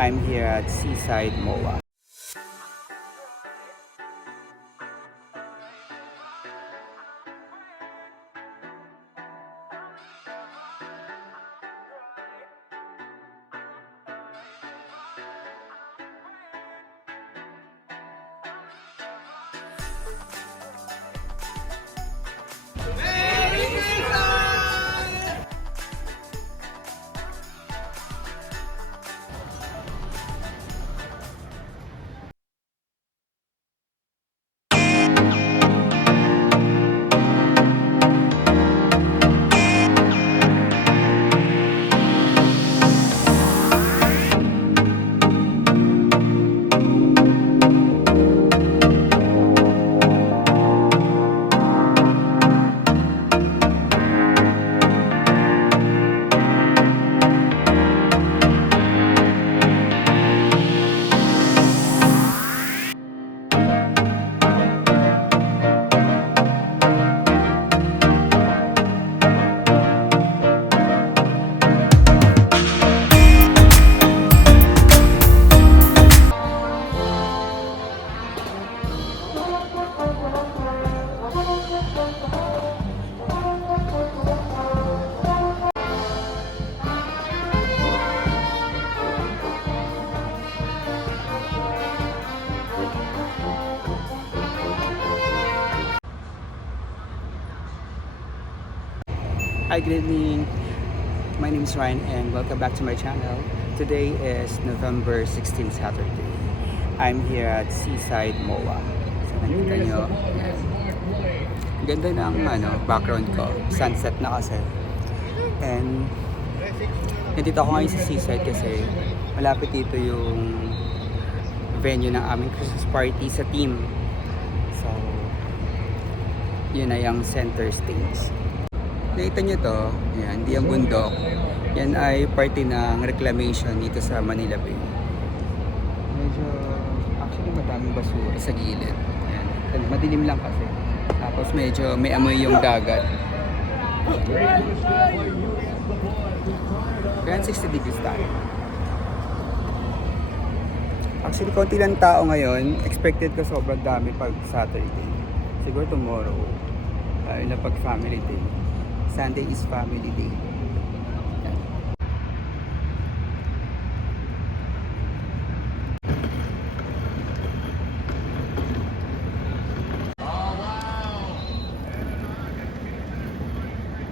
I'm here at Seaside MOA. Hi, good evening. My name is Ryan and welcome back to my channel. Today is November 16, Saturday. I'm here at Seaside MOA. So nakita nyo, ganda ng background ko. Sunset na kasi. And nandito ako ngayon sa Seaside kasi malapit dito yung venue ng aming Christmas party sa team. So, yun na yung center stage. Nakita nyo to, yan, di ang bundok. Yan ay parte ng reclamation dito sa Manila Bay. Medyo, actually madaming basura sa gilid. Yan, madilim lang kasi. Tapos medyo may amoy yung dagat. Kaya 60 degrees tayo. Actually, konti lang tao ngayon. Expected ko sobrang dami pag Saturday. Siguro tomorrow. Na pag family day. Sunday is family day.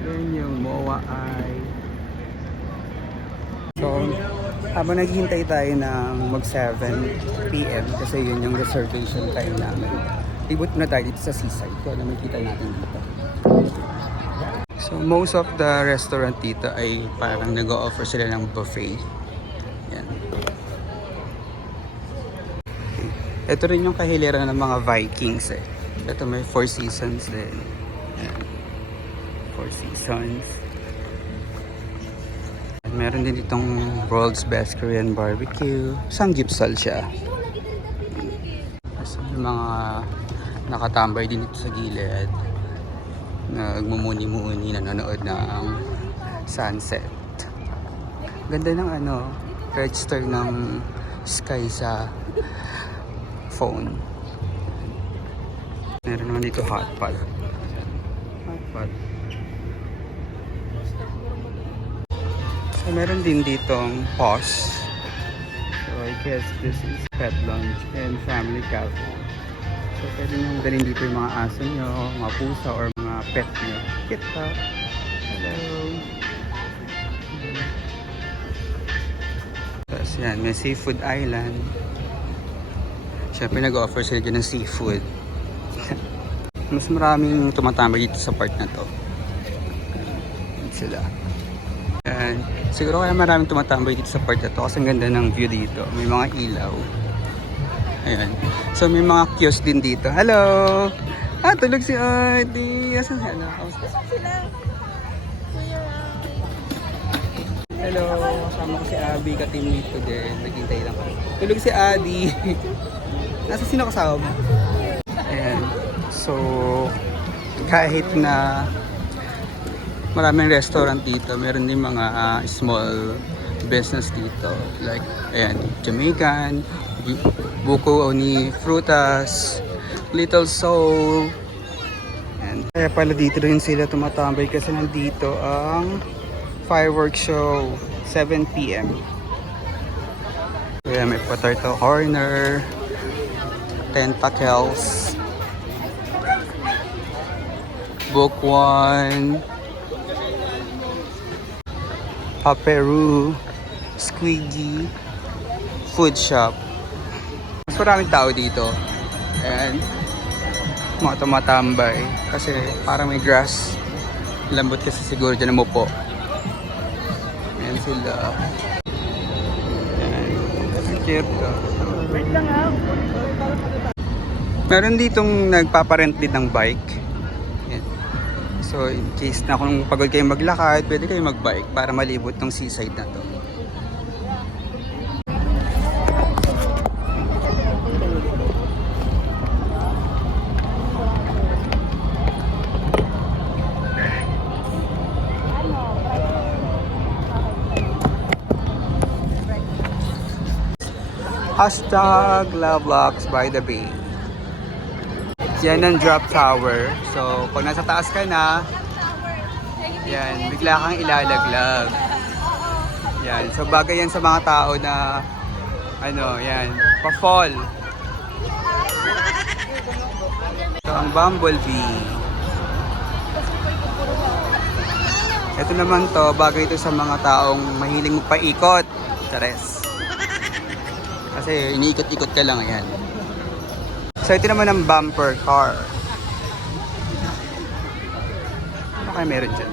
Yan yung MOA ay. So, habang naghihintay tayo ng mag 7 PM kasi yun yung reservation time namin. Ibot na tayo dito sa Seaside. Kung ano makita natin dito. So most of the restaurant dito ay parang nag-o-offer sila ng buffet. Yan. Ito rin yung kahiliran ng mga Vikings eh. Ito may Four Seasons din. Yan. Four Seasons. At meron din ditong World's Best Korean Barbecue. Samgyeopsal siya. So, yung mga nakatambay din dito sa gilid. Nagmumuni-muni, nanonood ng sunset. Ganda ng register ng sky sa phone. Meron naman dito hotpot. Hotpot. So meron din ditong pause. So I guess this is pet lounge and family cafe. So pwede nyo dalhin dito yung mga aso nyo, mga pusa or mga pet nyo. Kita! Hello! Tapos yan, may seafood island. Siyempre nag-offer sila dyan ng seafood. Mas maraming tumatambay dito sa part na to. Yan sila. And siguro kaya maraming tumatambay dito sa part na to kasi ang ganda ng view dito. May mga ilaw. Ayan. So may mga kiosk din dito. Hello! Tulog si Adi. Asan siya? Hello! Kasama ko si Abby, ka-teammate ko din. Naghintay lang ako. Tulog si Adi. Nasa sino kasama mo? Ayan. So, kahit na maraming restaurant dito, meron din mga small business dito. Like, ayan, Jamaican, buko ni Frutas, Little Soul. And kaya pala dito rin sila tumatambay kasi nandito ang fireworks show, 7 p.m. Kaya may potato corner, tentacles, book one, Paperu, Squiggy, food shop. Mas maraming tao dito. And mga tumatambay kasi parang may grass. Lambot kasi siguro dyan na mupo. Ayan sila. Ayan. Cute to. Wait lang ha. Meron ditong nagpaparent din ng bike. Ayan. So in case na kung pagod kayo maglakad, pwede kayo magbike para malibot tong seaside na to. Hashtag Lovelocks by the Bay. Yan ang drop tower. So, pag nasa taas ka na, yan, bigla kang ilalaglag. Yan. So, bagay yan sa mga tao na, ano, yan, pa-fall. Ito ang Bumblebee. Ito naman to, bagay ito sa mga taong mahiling magpaikot. Chares. Kasi iniikot-ikot ka lang, yan. So ito naman ang bumper car. Ano kaya meron dyan?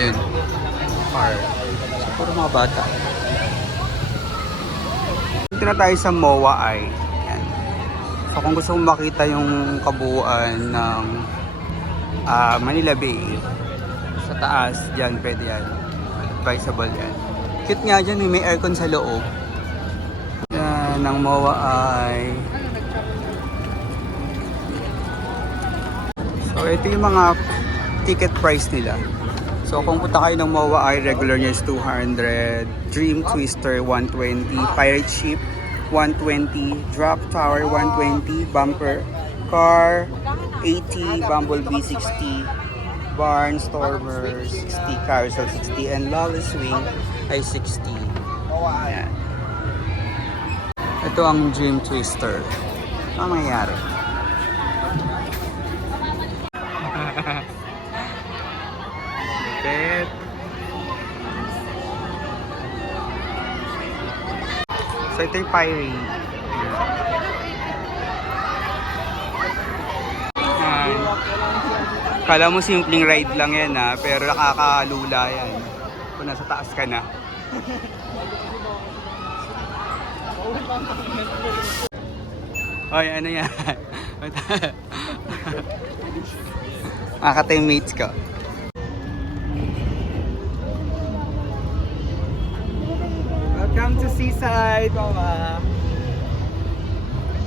Yun. Car. So, puro mga bata. Dito na tayo sa MOA Eye. Yan. So kung gusto mong makita yung kabuuan ng Manila Bay, sa taas, dyan pwede yan. Advisable yan. Cute nga dyan, may aircon sa loob. Ng MOA ay so ito yung mga ticket price nila. So kung punta kayo ng MOA ay regular niya is 200, Dream Twister 120, Pirate Ship 120, Drop Tower 120, Bumper Car 80, Bumblebee 60, Barnstormer 60, Carousel 60, and Lawless Swing ay 60. Ayan. Ito ang Dream Twister. Ano mangyayari? Pet. So ito yung Pirate. Kala mo simpleng ride lang yan ha, pero nakakalula yan. Kung nasa taas ka na. Oy, ano yan? Makaka-teammates ko. Welcome to Seaside, Mama.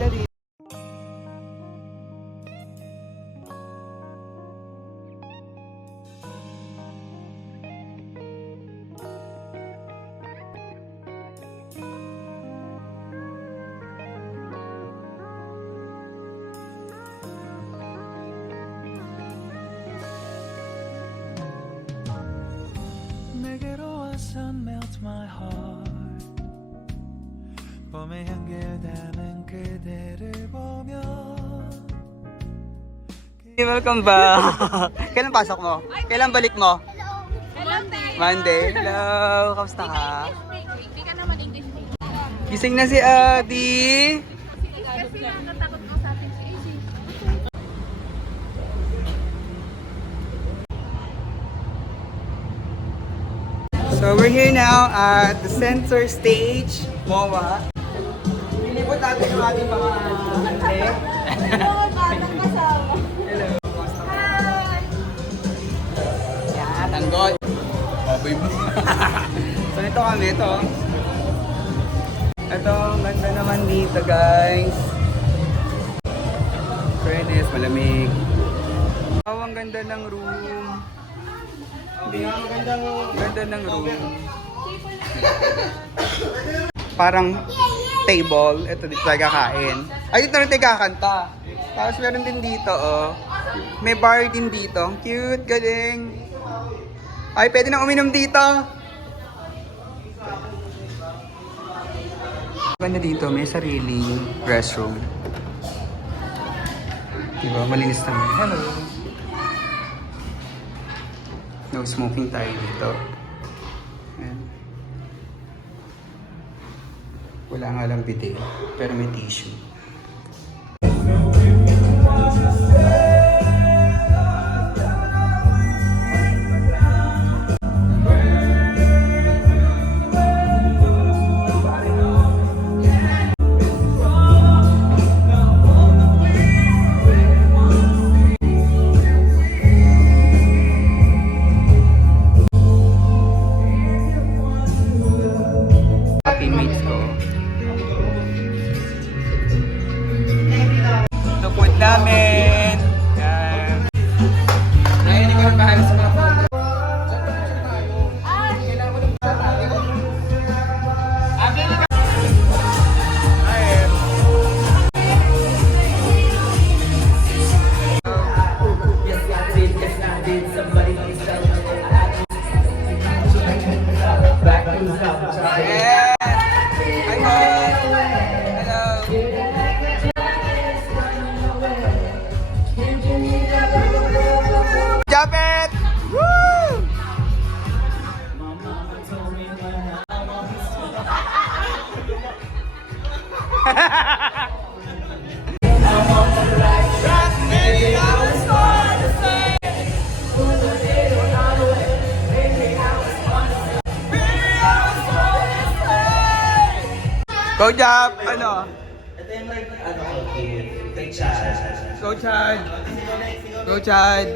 Dali. Melt my heart 봄의 향기에 담은 그대를 보며 Welcome back! Kailan pasok mo? Kailan balik mo? Monday. Hello! Kamusta ka? Hindi ka naman English speaking. Gising na si Adi! Kasi nakakatakot mo sa atin si Izzy. So we're here now at the center stage, MOA. Pinipot natin yung ating mga ante. Oo, batang kasama. Hello. Hi! Yan, tanggol. Baboy mo. So ito kami, ito. Ito, ang ganda naman dito guys. Fairness, malamig. Oh, ang ganda ng room. Hindi nga maganda ng room. Parang table. Ito dito tayo kakain. Ay, dito rin tayo kakanta. Tapos meron din dito, oh. May bar din dito. Ang cute, galing. Ay, pwede nang uminom dito. Ganda dito, may sariling restroom. Diba, malinis naman. Hello. No smoking tayo dito. Ayan. Wala nga lang bidet, pero may tissue. Teammates ko. Ito food namin. Yan. Ngayon, ikaw ang bahala sa mga photo. Japet! Woo! Go Jap! Ano? Go Chad! Go Chad!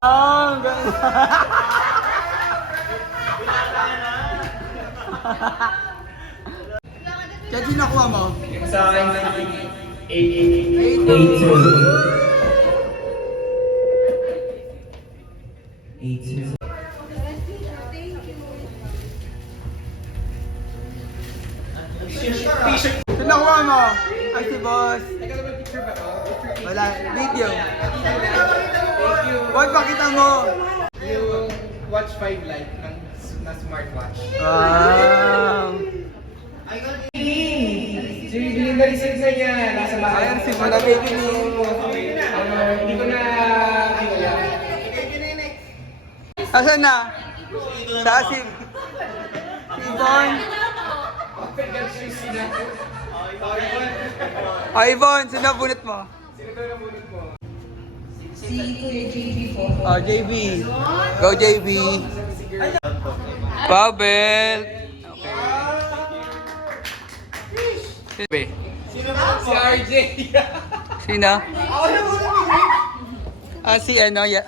Oh, Chad, sino nakuha mo? Sa akin na 82. Sino nakuha mo? Ay, si boss. Wala, video. Boy, pakita mo. Yung Watch 5 Lite na smartwatch. Wow. Si Belinda Rizal na niya, nasa bahay. Ayan, si Mona Baby ni. Hindi ko na wala. Asan na? Sa si Yvonne. Oh, Yvonne, sino ang bunot mo? Sino daw ang bunot mo? Oh, JB. Go, JB. Pavel. Okay. Si RJ. Sino? Ah, si ano, ya.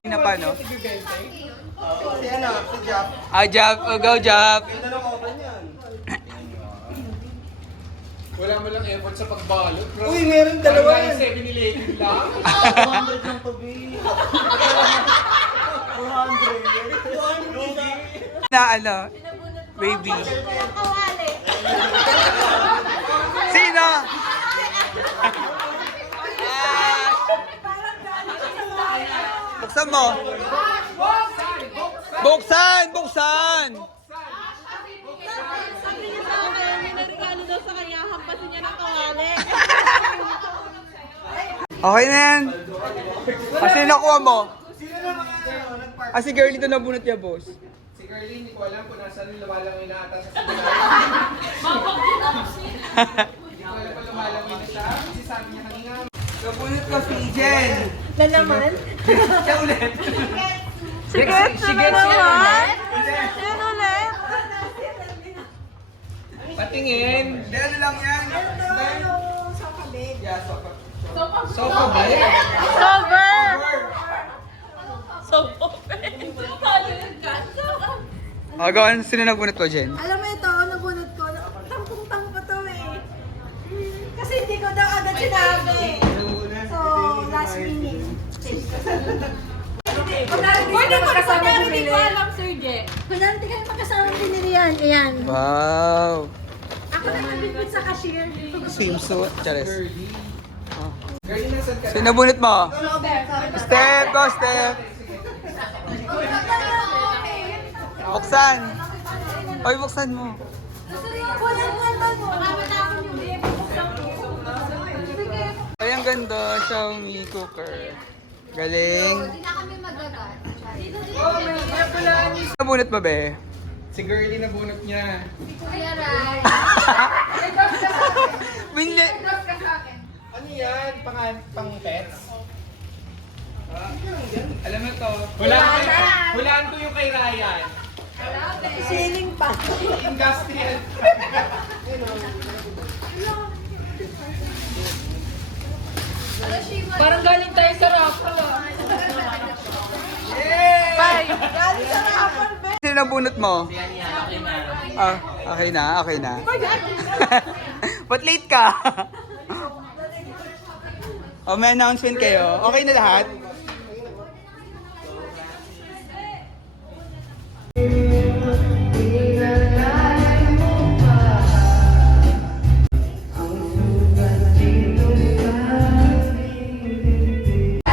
Sino pa, no? Si ano? Si Jap. Ah, Jap. Oh, go, Jap. Wala mo lang effort sa pagbalot, bro. Uy, meron dalawa Parang yan. 7-Eleven lang. 200 ng tabi. 400. Na ano? Baby. Sino? Buksan mo. Buksan! Buksan! Sabi niya sa akin, may nagregalo daw sa kanya, hampasin niya ng kawali. Okay na yan. Kasi nakuha mo. Ah, si girlie ito nabunot niya, boss. Si Carly, hindi ko alam kung nasaan lumalangoy na ata sa siya. Hindi ko alam kung lumalangoy na siya. Kasi sabi niya kanina, Nabunot ko si Jen. Na naman? Siya ulit. Sigat na naman? Yan ulit? patingin. Hindi, ano lang yan? Yeah, Sofa ba? Cover! So open. O, gawin, sino nagbunot ko, Jen? Alam mo ito, nabunot ko. Tampung-tampo to eh. Kasi hindi ko daw agad sinabi. So, last minute. Pwede hindi ko alam, Sir Je. Kunwari kayo magkasama pinili yan. Ayan. Wow! Ako na nabibig sa cashier. Swimsuit. Charis. Girlie, nasan ka? Sino nabunot mo? Step! Go, Step! Buksan! Oy, buksan mo. Ay, ang ganda. Xiaomi cooker. Galing. Hindi na kami magagat. Oh, may pala ni... Nabunot ba, be? Si Girlie nabunot niya. Kuya Rai. Binli. Ano yan? Pang pets? Alam mo to. Hulaan ko yung kay Ryan. Siling pa. Industrial. Parang galing tayo sa raffle. Galing sa raffle, be. Sino nabunot mo? Ah, okay na, okay na. Ba't late ka? Oh, may announcement kayo. Okay na lahat?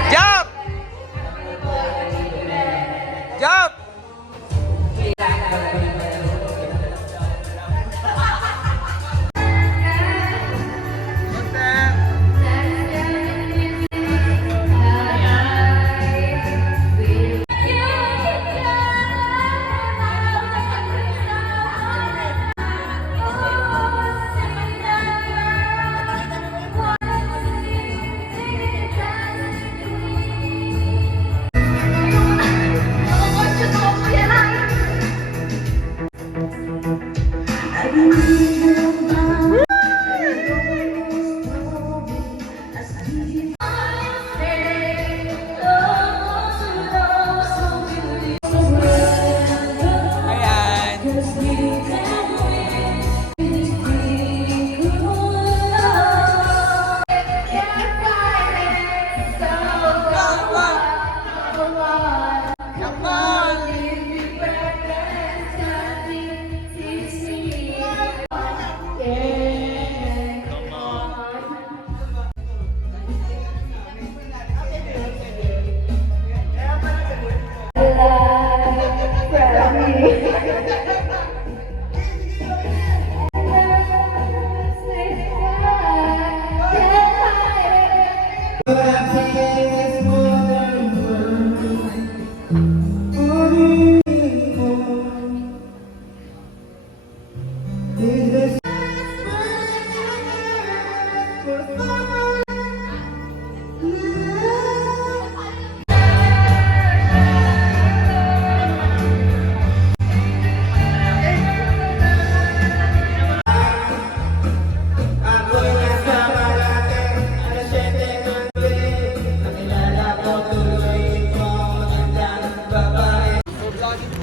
Jump! Jump! Ayan.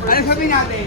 Ano sabi natin?